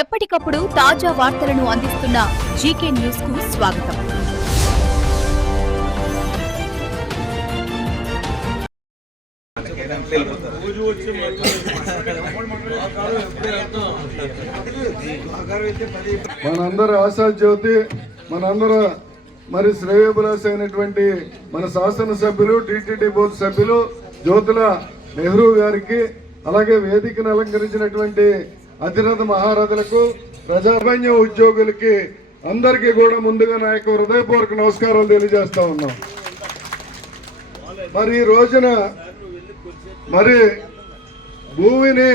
ఎప్పటికప్పుడు తాజా వార్తలను అందిస్తున్న జీకే న్యూస్ కు స్వాగతం. మనందరి ఆశా జ్యోతి, మనందరూ మరి శ్రేయోభిలాషి అయినటువంటి మన శాసనసభ్యులు, టీటీడీ బోర్డు సభ్యులు జ్యోతుల నెహ్రూ గారికి, అలాగే వేదికను అలంకరించినటువంటి అధిరథ మహారథులకు, ప్రజాస్వామ్య ఉద్యోగులకి అందరికీ కూడా ముందుగా నా యొక్క హృదయపూర్వక నమస్కారాలు తెలియజేస్తా ఉన్నాం. మరి ఈ రోజున మరి భూమిని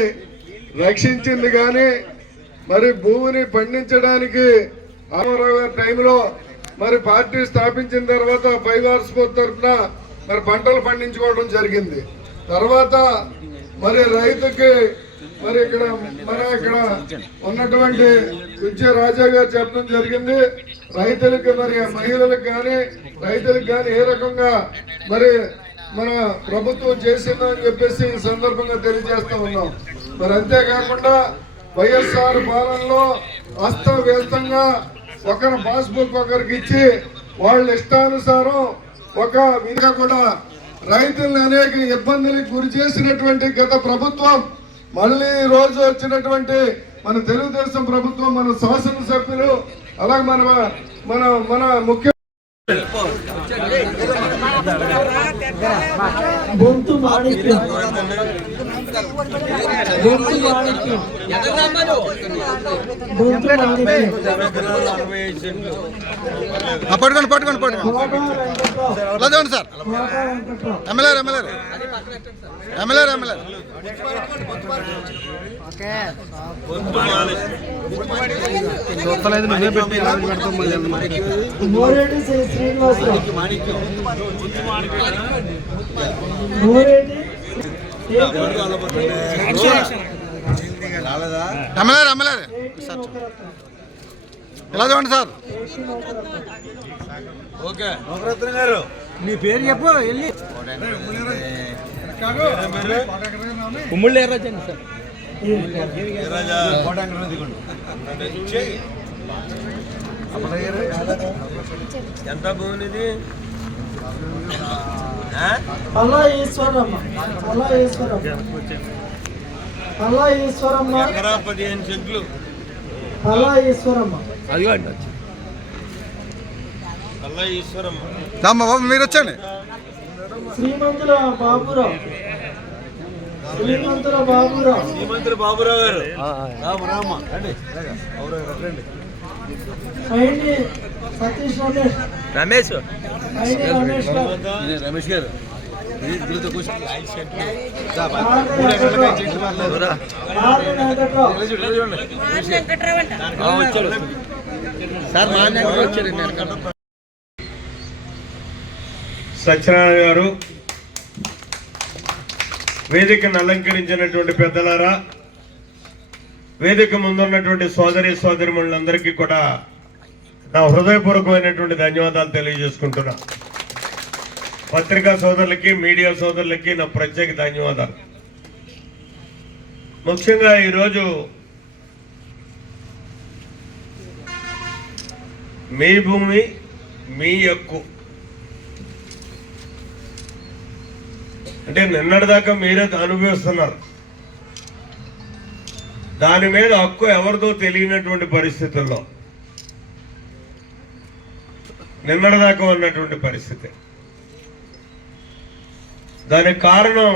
రక్షించింది కానీ మరి భూమిని పండించడానికి రామారావు గారి టైంలో మరి పార్టీ స్థాపించిన తర్వాత 5 అవర్స్ తరఫున మరి పంటలు పండించుకోవడం జరిగింది. తర్వాత మరి రైతుకి మరి ఇక్కడ ఉన్నటువంటి విద్య రాజా గారు చెప్పడం జరిగింది, రైతులకి మరి మహిళలకు కానీ రైతులకు కానీ ఏ రకంగా మరి మన ప్రభుత్వం చేసిందని చెప్పేసి ఈ సందర్భంగా తెలియజేస్తా ఉన్నాం. మరి అంతేకాకుండా వైఎస్ఆర్ పాలనలో అస్తవ్యస్తంగా ఒకరి పాస్బుక్ ఒకరికి ఇచ్చి వాళ్ళ ఇష్టానుసారం ఒక విధిగా కూడా రైతులను అనేక ఇబ్బందులకు గురి చేసినటువంటి గత ప్రభుత్వం మళ్ళీ ఈ రోజు వచ్చినటువంటి మన తెలుగుదేశం ప్రభుత్వం, మన శాసనసభ్యులు, అలాగే మన ముఖ్య పట్టుకోండి సార్. ఎమ్మెల్యే చూస్తలేదు, నువ్వే పెట్టి పెడతాం. ఎమ్మెల్యే ఎలా చూడండి సార్. ఓకే గారు మీ పేరు చెప్పు. వెళ్ళి ఉమ్మడి ఎర్రజండి సార్. ఎంత భూమిది? అలా ఈశ్వరమ్మ 15 సెంట్లు. అలా ఈశ్వరమ్మ బాబు మీరు వచ్చండి. శ్రీమంతుల బాబురావు గారు సతీష్ రమేష్ గారు సత్యనారాయణ గారు, వేదికను అలంకరించినటువంటి పెద్దలారా, వేదిక ముందున్నటువంటి సోదరిమణులందరికీ కూడా నా హృదయపూర్వకమైనటువంటి ధన్యవాదాలు తెలియజేసుకుంటున్నా. పత్రికా సోదరులకి, మీడియా సోదరులకి నా ప్రత్యేక ధన్యవాదాలు. ముఖ్యంగా ఈరోజు మీ భూమి మీ హక్కు అంటే నిన్నటిదాకా మీరే అనుభవిస్తున్నారు. దాని మీద హక్కు ఎవరిదో తెలియనటువంటి పరిస్థితుల్లో నిన్నటిదాకా ఉన్నటువంటి పరిస్థితి. దానికి కారణం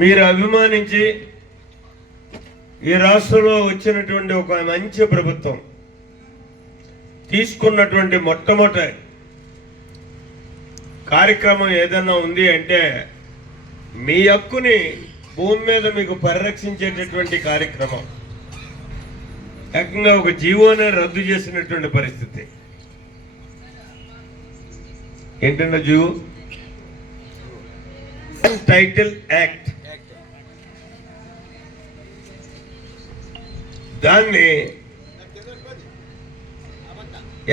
మీరు అభిమానించి ఈ రాష్ట్రంలో వచ్చినటువంటి ఒక మంచి ప్రభుత్వం తీసుకున్నటువంటి మొట్టమొదటి కార్యక్రమం ఏదన్నా ఉంది అంటే మీ హక్కుని భూమి మీద మీకు పరిరక్షించేటటువంటి కార్యక్రమం. ఏకంగా ఒక జీవోనే రద్దు చేసినటువంటి పరిస్థితి. ఏంటన్నా జీవో? Title act. దాన్ని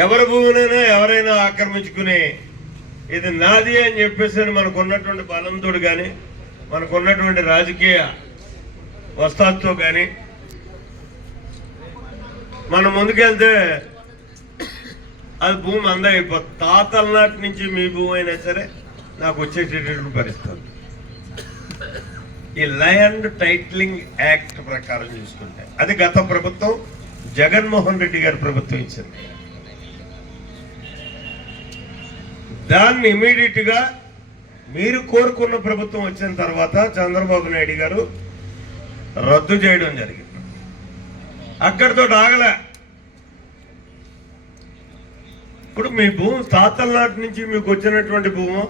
ఎవరి భూమినైనా ఎవరైనా ఆక్రమించుకుని ఇది నాది అని చెప్పేసి మనకున్నటువంటి బలంతోడు కానీ మనకున్నటువంటి రాజకీయ వస్తాదుతో కానీ మనం ముందుకెళ్తే అది భూమి అందా అయిపోతుంది. తాతల నాటి నుంచి మీ భూమి అయినా సరే నాకు వచ్చేటటువంటి పరిస్థితి. ఈ ల్యాండ్ టైటిలింగ్ యాక్ట్ ప్రకారం చూసుకుంటే అది గత ప్రభుత్వం జగన్మోహన్ రెడ్డి గారి ప్రభుత్వం ఇచ్చింది. దాన్ని ఇమీడియట్ గా మీరు కోరుకున్న ప్రభుత్వం వచ్చిన తర్వాత చంద్రబాబు నాయుడు గారు రద్దు చేయడం జరిగింది. అక్కడితో ఆగలే. ఇప్పుడు మీ భూమి తాతల నాటి నుంచి మీకు వచ్చినటువంటి భూము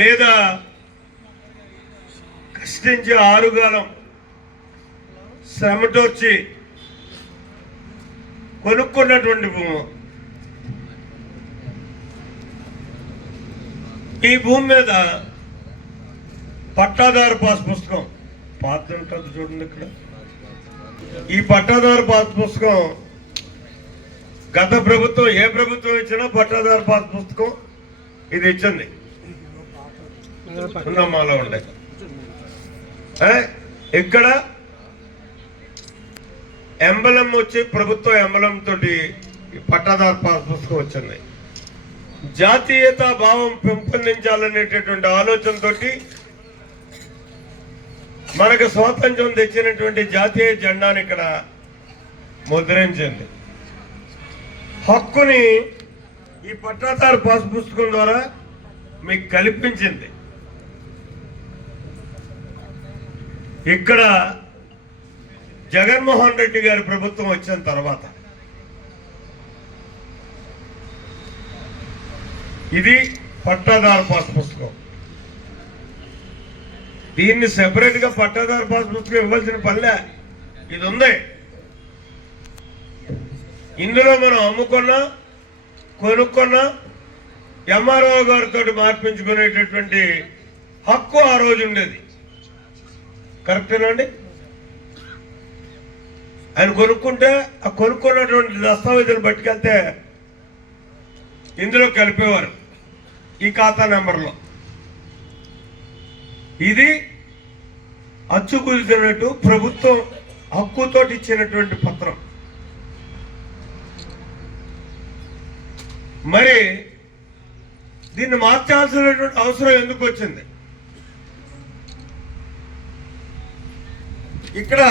లేదా కష్టించి ఆరుగాలం శ్రమటోర్చి కొనుక్కున్నటువంటి భూము, ఈ భూమి మీద పట్టాదారు పాస్ పుస్తకం పాత ఉంటుంది చూడండి. ఇక్కడ ఈ పట్టాదారు పాస్ పుస్తకం గత ప్రభుత్వం ఏ ప్రభుత్వం ఇచ్చినా పట్టాదారు పాస్ పుస్తకం ఇది ఇచ్చింది. ఉన్నమాలో ఉండే ఇక్కడ ఎంబలం వచ్చి ప్రభుత్వ ఎంబలం తోటి పట్టాదారు పాస్ పుస్తకం వచ్చింది. జాతీయతా భావం పెంపొందించాలనేటటువంటి ఆలోచనతో మనకు స్వాతంత్ర్యం తెచ్చినటువంటి జాతీయ జెండాను ఇక్కడ ముద్రించింది. హక్కుని ఈ పట్టాదారు పాస్ పుస్తకం ద్వారా మీకు కల్పించింది. ఇక్కడ జగన్మోహన్ రెడ్డి గారి ప్రభుత్వం వచ్చిన తర్వాత ఇది పట్టాదారు పాస్ పుస్తకం. దీన్ని సెపరేట్ గా పట్టాదారు పాస్ పుస్తకం ఇవ్వాల్సిన పనిలే, ఇది ఉంది. ఇందులో మనం అమ్ముకున్నా కొనుక్కున్నా ఎంఆర్ఓ గారితో మార్పించుకునేటటువంటి హక్కు ఆ రోజు ఉండేది. కరెక్టేనా అండి? ఆయన కొనుక్కుంటే ఆ కొనుక్కున్నటువంటి దస్తావేజులు పట్టుకెళ్తే ఇందులో కలిపేవారు ఈ ఖాతా నెంబర్లో. ఇది అచ్చు కుదిరినట్టు ప్రభుత్వం హక్కుతో ఇచ్చినటువంటి పత్రం. మరి దీన్ని మార్చాల్సినటువంటి అవసరం ఎందుకు వచ్చింది? ఇక్కడ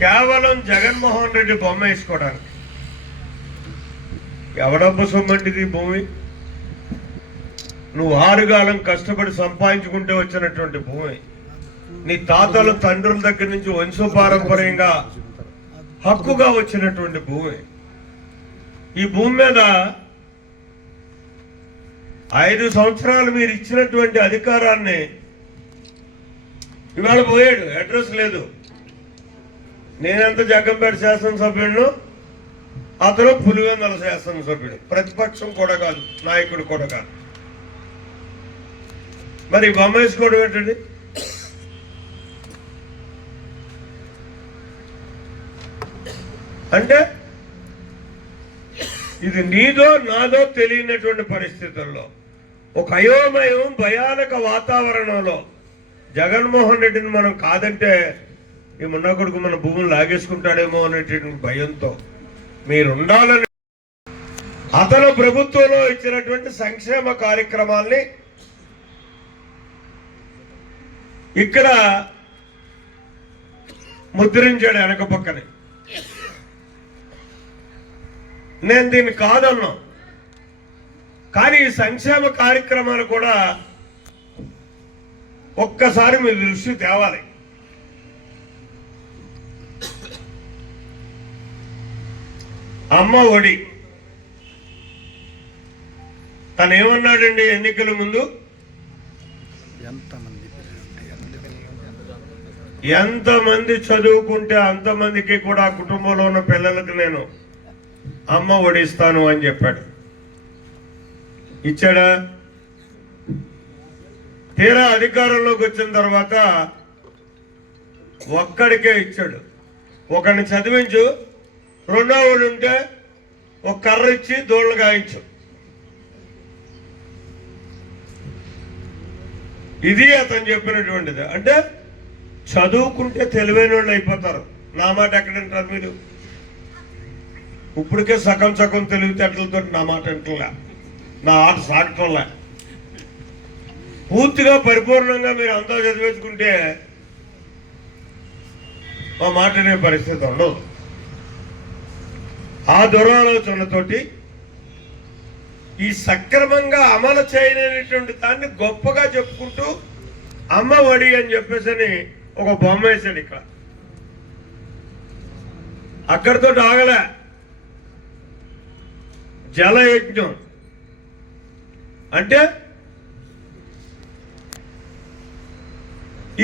కేవలం జగన్మోహన్ రెడ్డి బొమ్మ వేసుకోవడానికి. ఎవడబ్బ సొమ్మంటిది భూమి? నువ్వు ఆరుగాలం కష్టపడి సంపాదించుకుంటే వచ్చినటువంటి భూమి, నీ తాతల తండ్రుల దగ్గర నుంచి వంశపారంపర్యంగా హక్కుగా వచ్చినటువంటి భూమి. ఈ భూమి మీద 5 సంవత్సరాలు మీరు ఇచ్చినటువంటి అధికారాన్ని ఇవాళ పోయాడు, అడ్రస్ లేదు. నేనెంత జగ్గంపేట శాసనసభ్యుడు, అతను పులివెందుల శాసనసభ్యుడు. ప్రతిపక్షం కూడా కాదు, నాయకుడు కూడా కాదు. మరి బొమ్మ వేసుకోవడం ఏంటండి? అంటే ఇది నీదో నాదో తెలియనటువంటి పరిస్థితుల్లో ఒక అయోమయం భయానక వాతావరణంలో జగన్మోహన్ రెడ్డిని మనం కాదంటే ఈ మున్నా కొడుకు మన భూములు లాగేసుకుంటాడేమో అనేటువంటి భయంతో మీరుండాలని అతను ప్రభుత్వంలో ఇచ్చినటువంటి సంక్షేమ కార్యక్రమాల్ని ఇక్కడ ముద్రించాడు వెనక పక్కనే. నేను దీన్ని కాదన్నా, కానీ ఈ సంక్షేమ కార్యక్రమాలు కూడా ఒక్కసారి మీ దృష్టి తేవాలి. అమ్మ ఒడి తను ఏమన్నాడండి ఎన్నికల ముందు? ఎంతమంది చదువుకుంటే అంతమందికి కూడా కుటుంబంలో ఉన్న పిల్లలకు నేను అమ్మ ఒడిస్తాను అని చెప్పాడు. ఇచ్చాడా? తీరా అధికారంలోకి వచ్చిన తర్వాత ఒక్కడికే ఇచ్చాడు. ఒకరిని చదివించు, రెండో వాడు ఉంటే ఒక కర్ర ఇచ్చి దోళ్ళు గాయించు. ఇది అతను చెప్పినటువంటిది. అంటే చదువుకుంటే తెలివైన వాళ్ళు అయిపోతారు. నా మాట ఎక్కడ వింటారు మీరు? ఇప్పటికే సగం సగం తెలివితేటలతో నా మాట వింటలే, నా ఆట సాగటంలే. పూర్తిగా పరిపూర్ణంగా మీరు అంతా చదివేసుకుంటే మా మాట వినే పరిస్థితి ఉండదు. ఆ దురాలోచనతోటి ఈ సక్రమంగా అమలు చేయలేనటువంటి దాన్ని గొప్పగా చెప్పుకుంటూ అమ్మ ఒడి అని చెప్పేసి ఒక బొమ్మ వేశాడు. ఇక్కడ అక్కడితో ఆగలే. జలయజ్ఞం అంటే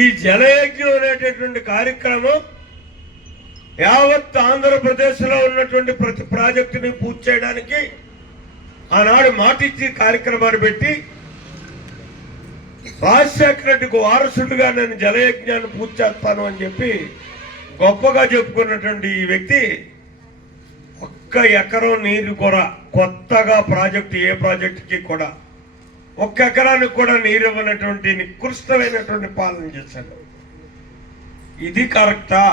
ఈ జలయజ్ఞం అనేటటువంటి కార్యక్రమం యావత్ ఆంధ్రప్రదేశ్లో ఉన్నటువంటి ప్రతి ప్రాజెక్టుని పూర్తి చేయడానికి ఆనాడు మాటిచ్చి కార్యక్రమాన్ని పెట్టి రాజశేఖర రెడ్డికి వారసుడిగా నేను జలయజ్ఞాన్ని పూర్తి చేస్తాను అని చెప్పి గొప్పగా చెప్పుకున్నటువంటి ఈ వ్యక్తి ఒక్క ఎకరం నీరు కూడా కొత్తగా ప్రాజెక్టు ఏ ప్రాజెక్టుకి కూడా ఒక్క ఎకరానికి కూడా నీరు ఇవ్వనటువంటి నికృష్టమైనటువంటి పాలన చేశాడు. ఇది కరెక్టా?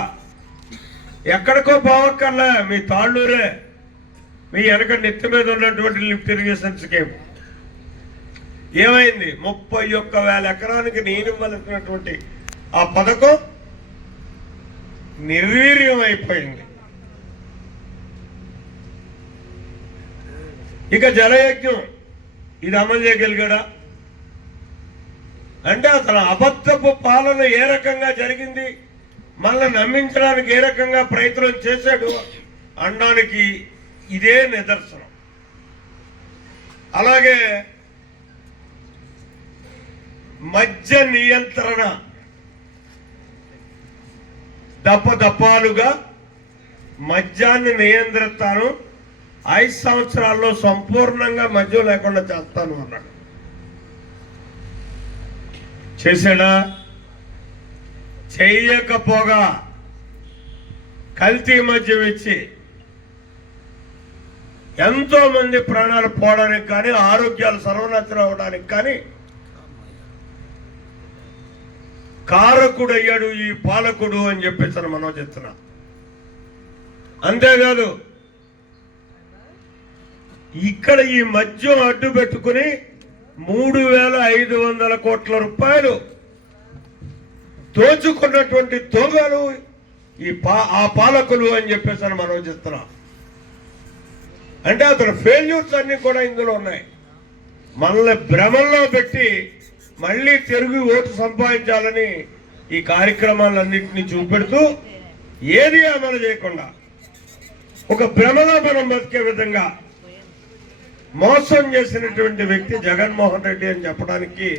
ఎక్కడికో పోవక్కర్లే, మీ తాళ్ళూరే, మీ వెనక నెత్తి మీద ఉన్నటువంటి లిఫ్ట్ ఇరిగేషన్ స్కీమ్ ఏమైంది? 31,000 ఎకరానికి నీరు ఇవ్వాల్సినటువంటి ఆ పథకం నిర్వీర్యం అయిపోయింది. ఇక జలయజ్ఞం ఇది అమలు చేయగలిగాడా అంటే అతను అబద్ధపు పాలన ఏ రకంగా జరిగింది, మళ్ళీ నమ్మించడానికి ఏ రకంగా ప్రయత్నం చేశాడు అనడానికి ఇదే నిదర్శనం. అలాగే మద్య నియంత్రణ దప్పదప్పాలుగా మద్యాన్ని నియంత్రిస్తాను, 5 సంవత్సరాల్లో సంపూర్ణంగా మద్యం లేకుండా చేస్తాను అన్నాడు. చేశాడా? చెయ్యకపోగా కల్తీ మద్యం ఇచ్చి ఎంతో మంది ప్రాణాలు పోవడానికి కానీ ఆరోగ్యాలు సర్వనాశనం అవడానికి కానీ కారకుడు అయ్యాడు ఈ పాలకుడు అని చెప్పేసి మనం చెప్తున్నాం. అంతేకాదు ఇక్కడ ఈ మద్యం అడ్డు పెట్టుకుని 3,500 కోట్ల రూపాయలు దోచుకున్నటువంటి దొంగలు ఆ పాలకులు అని చెప్పేసి మనం చెప్తున్నాం. అంటే అతని ఫెయిల్యూర్స్ అన్ని కూడా ఇందులో ఉన్నాయి. మనల్ని భ్రమల్లో పెట్టి మళ్ళీ తిరిగి ఓటు సంపాదించాలని ఈ కార్యక్రమాలన్నింటినీ చూపెడుతూ ఏది అమలు చేయకుండా ఒక భ్రమలో మనం బతికే విధంగా మోసం చేసినటువంటి వ్యక్తి జగన్మోహన్ రెడ్డి అని చెప్పడానికి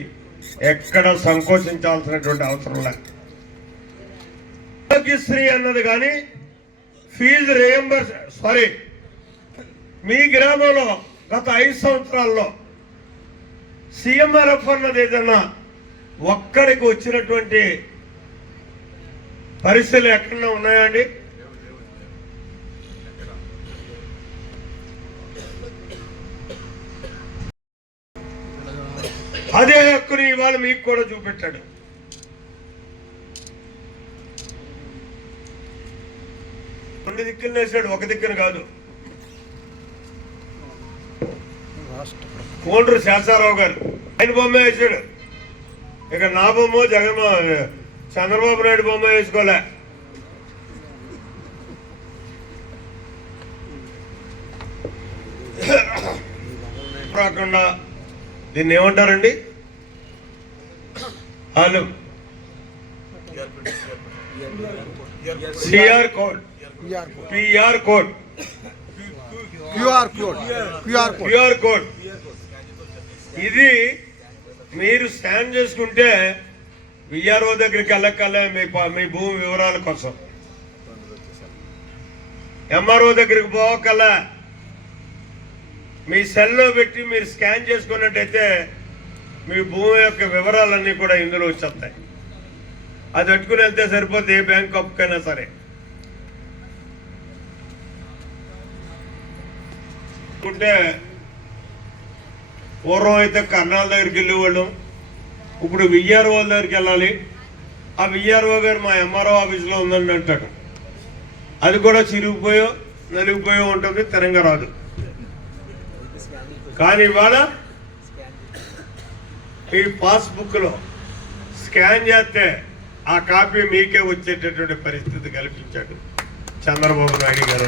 ఎక్కడ సంకోచించాల్సినటువంటి అవసరం లేదు. ఆరోగ్యశ్రీ అన్నది కానీ ఫీజు రియంబర్స్ మీ గ్రామంలో గత 5 సంవత్సరాల్లో CMRF అన్నది ఏదన్నా ఒక్కడికి వచ్చినటువంటి పరిస్థితులు ఎక్కడన్నా ఉన్నాయా అండి? అదే హక్కుని ఇవాళ మీకు కూడా చూపెట్టాడు. రెండు దిక్కులు వేసాడు, ఒక దిక్కును కాదు. కోండ్రు శేషారావు గారు ఆయన బొమ్మ వేసాడు. ఇక నా బొమ్మ చంద్రబాబు నాయుడు బొమ్మ వేసుకోలే. రాకుండా దీన్ని ఏమంటారండి? వాళ్ళు CR code, PR code, QR code ఇది మీరు స్కాన్ చేసుకుంటే విఆర్ఓ దగ్గరికి వెళ్ళక్కలే మీ భూమి వివరాల కోసం, ఎంఆర్ఓ దగ్గరికి పోవక్కల్లా మీ సెల్లో పెట్టి మీరు స్కాన్ చేసుకున్నట్టయితే మీ భూమి యొక్క వివరాలన్నీ కూడా ఇందులో వచ్చేస్తాయి. అది పెట్టుకుని వెళ్తే సరిపోతే ఏ బ్యాంక్ అప్పుకైనా సరే. ఉంటే పూర్వం అయితే కర్ణాల దగ్గరికి వెళ్ళేవాళ్ళం, ఇప్పుడు విఆర్ఓ దగ్గరికి వెళ్ళాలి, ఆ విఆర్ఓ గారు మా ఎంఆర్ఓ ఆఫీస్లో ఉందండి అంటాడు. అది కూడా చిరిగిపోయో నలిగిపోయో ఉంటుంది, తిరంగా రాదు. కానీ ఇవాళ ఈ పాస్బుక్లో స్కాన్ చేస్తే ఆ కాపీ మీకే వచ్చేటటువంటి పరిస్థితి కల్పించాడు చంద్రబాబు నాయుడు గారు.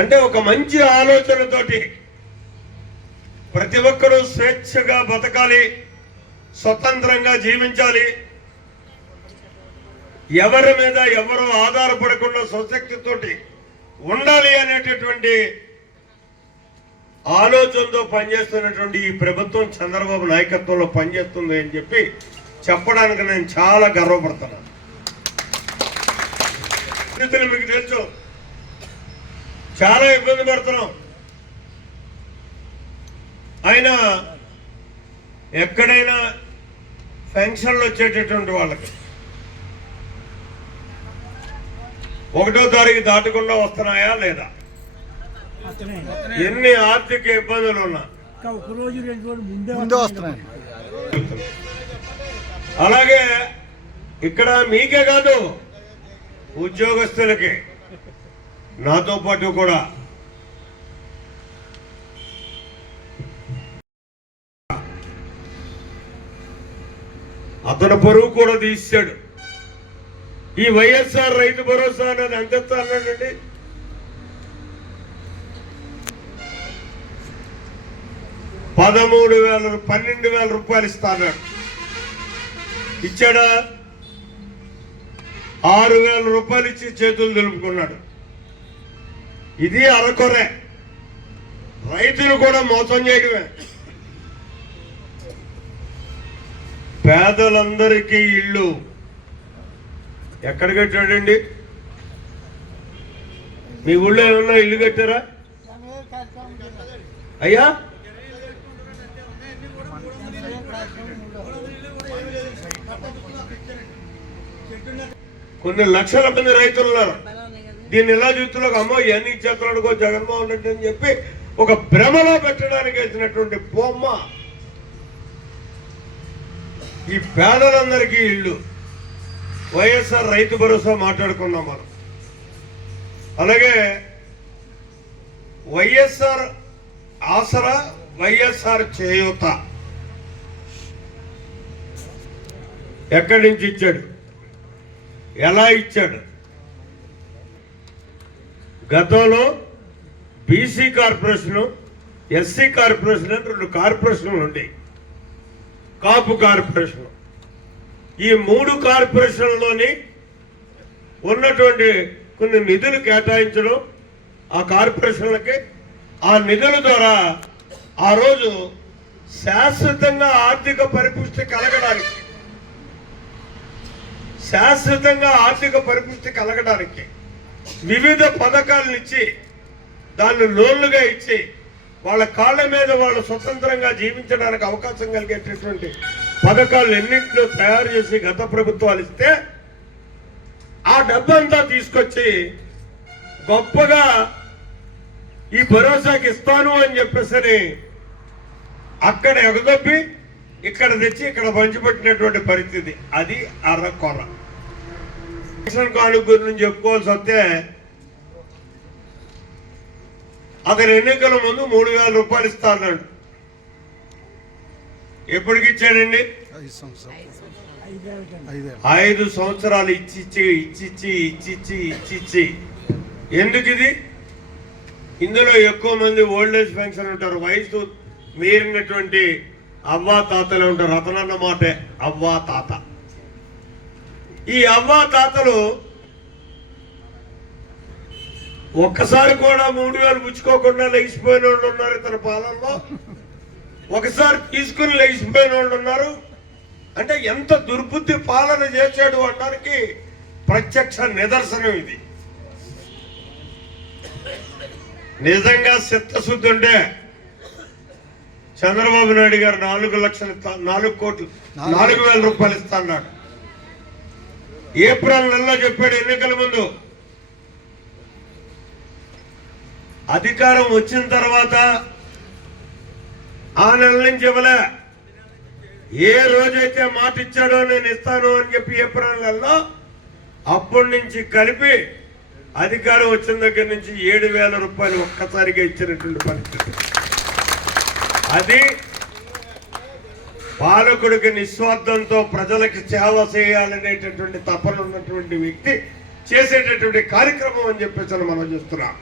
అంటే ఒక మంచి ఆలోచనతోటి ప్రతి ఒక్కరూ స్వేచ్ఛగా బతకాలి, స్వతంత్రంగా జీవించాలి, ఎవరి మీద ఎవరు ఆధారపడకుండా స్వశక్తితోటి ఉండాలి అనేటటువంటి ఆలోచనతో పనిచేస్తున్నటువంటి ఈ ప్రభుత్వం చంద్రబాబు నాయకత్వంలో పనిచేస్తుంది అని చెప్పి చెప్పడానికి నేను చాలా గర్వపడుతున్నాను. మీకు తెలుసు, చాలా ఇబ్బంది పడుతున్నాం. ఆయన ఎక్కడైనా ఫంక్షన్లు వచ్చేటటువంటి వాళ్ళకి 1వ తారీఖు దాటకుండా వస్తున్నాయా లేదా, ఎన్ని ఆర్థిక ఇబ్బందులు ఉన్నా అలాగే ఇక్కడ మీకే కాదు ఉద్యోగస్తులకి, నాతో పాటు కూడా అతను పరువు కూడా తీసాడు. ఈ వైఎస్ఆర్ రైతు భరోసా అనేది ఎంత అన్నాడండి, 12,000 రూపాయలు ఇస్తాడు. ఇచ్చాడా? 6,000 రూపాయలు ఇచ్చి చేతులు దులుపుకున్నాడు. ఇది అరకొరే, రైతులు కూడా మోసం చేయడమే. పేదలందరికీ ఇళ్ళు ఎక్కడ కట్టాడండి? మీ ఊళ్ళో ఏమన్నా ఇల్లు కట్టారా అయ్యా? కొన్ని లక్షల మంది రైతులు ఉన్నారు. దీన్ని ఎలా చూస్తున్నారు, అమ్మో ఇవన్నీ చేతులనుకో జగన్మోహన్ రెడ్డి అని చెప్పి ఒక భ్రమలో పెట్టడానికి వేసినటువంటి బొమ్మ ఈ పేదలందరికీ ఇళ్ళు. వైఎస్ఆర్ రైతు భరోసా మాట్లాడుకున్నాం మనం. అలాగే వైఎస్ఆర్ ఆసరా, వైఎస్ఆర్ చేయూత ఎక్కడి నుంచి ఇచ్చాడు, ఎలా ఇచ్చాడు? గతంలో బీసీ కార్పొరేషన్, ఎస్సీ కార్పొరేషన్ అని 2 కార్పొరేషన్లు ఉండేవి. కాపు కార్పొరేషన్, ఈ 3 కార్పొరేషన్లోని ఉన్నటువంటి కొన్ని నిధులు కేటాయించడం ఆ కార్పొరేషన్లకి, ఆ నిధుల ద్వారా ఆ రోజు శాశ్వతంగా ఆర్థిక పరిపుష్టి కలగడానికి వివిధ పథకాలను ఇచ్చి, దాన్ని లోన్లుగా ఇచ్చి, వాళ్ళ కాళ్ళ మీద వాళ్ళు స్వతంత్రంగా జీవించడానికి అవకాశం కలిగేటటువంటి పథకాలు ఎన్నింటిలో తయారు చేసి గత ప్రభుత్వాలు ఇస్తే, ఆ డబ్బంతా తీసుకొచ్చి గొప్పగా ఈ భరోసాకి ఇస్తాను అని చెప్పేసి అక్కడ ఎగదొప్పి ఇక్కడ తెచ్చి ఇక్కడ పంచిపెట్టినటువంటి పరిస్థితి. అది అరకొర. రేషన్ కార్డు గురించి చెప్పుకోవాల్సి వస్తే, అతను ఎన్నికల ముందు 3,000 రూపాయలు ఇస్తా అన్నాడు. ఎప్పటికి ఇచ్చాడండి? 5 సంవత్సరాలు ఇచ్చి ఎందుకు ఇది? ఇందులో ఎక్కువ మంది ఓల్డ్ ఏజ్ పెన్షన్ ఉంటారు, వయసు మీరినటువంటి అవ్వా తాతలు ఉంటారు. అతనన్న మాటే అవ్వా తాత. ఈ అవ్వా తాతలు ఒక్కసారి కూడా 3,000 పుచ్చుకోకుండా లెగిసిపోయిన వాళ్ళు ఉన్నారు ఇతని పాలనలో. ఒకసారి తీసుకుని లెగిసిపోయిన వాళ్ళు ఉన్నారు. అంటే ఎంత దుర్బుద్ధి పాలన చేశాడు అనడానికి ప్రత్యక్ష నిదర్శనం ఇది. నిజంగా చిత్తశుద్ధి ఉంటే చంద్రబాబు నాయుడు గారు 4,000,000 రూపాయలు ఇస్తా అన్నాడు. ఏప్రిల్ నెలలో చెప్పాడు ఎన్నికల ముందు. అధికారం వచ్చిన తర్వాత ఆ నెల నుంచి ఇవ్వలే. ఏ రోజైతే మాట ఇచ్చాడో నేను ఇస్తాను అని చెప్పి ఏప్రిల్ నెలలో అప్పటి నుంచి కలిపి అధికారం వచ్చిన దగ్గర నుంచి 7,000 రూపాయలు ఒక్కసారిగా ఇచ్చినటువంటి పరిస్థితి. అది పాలకుడికి నిస్వార్థంతో ప్రజలకు సేవ చేయాలనేటటువంటి తపన ఉన్నటువంటి వ్యక్తి చేసేటటువంటి కార్యక్రమం అని చెప్పేసి మనం చూస్తున్నాం.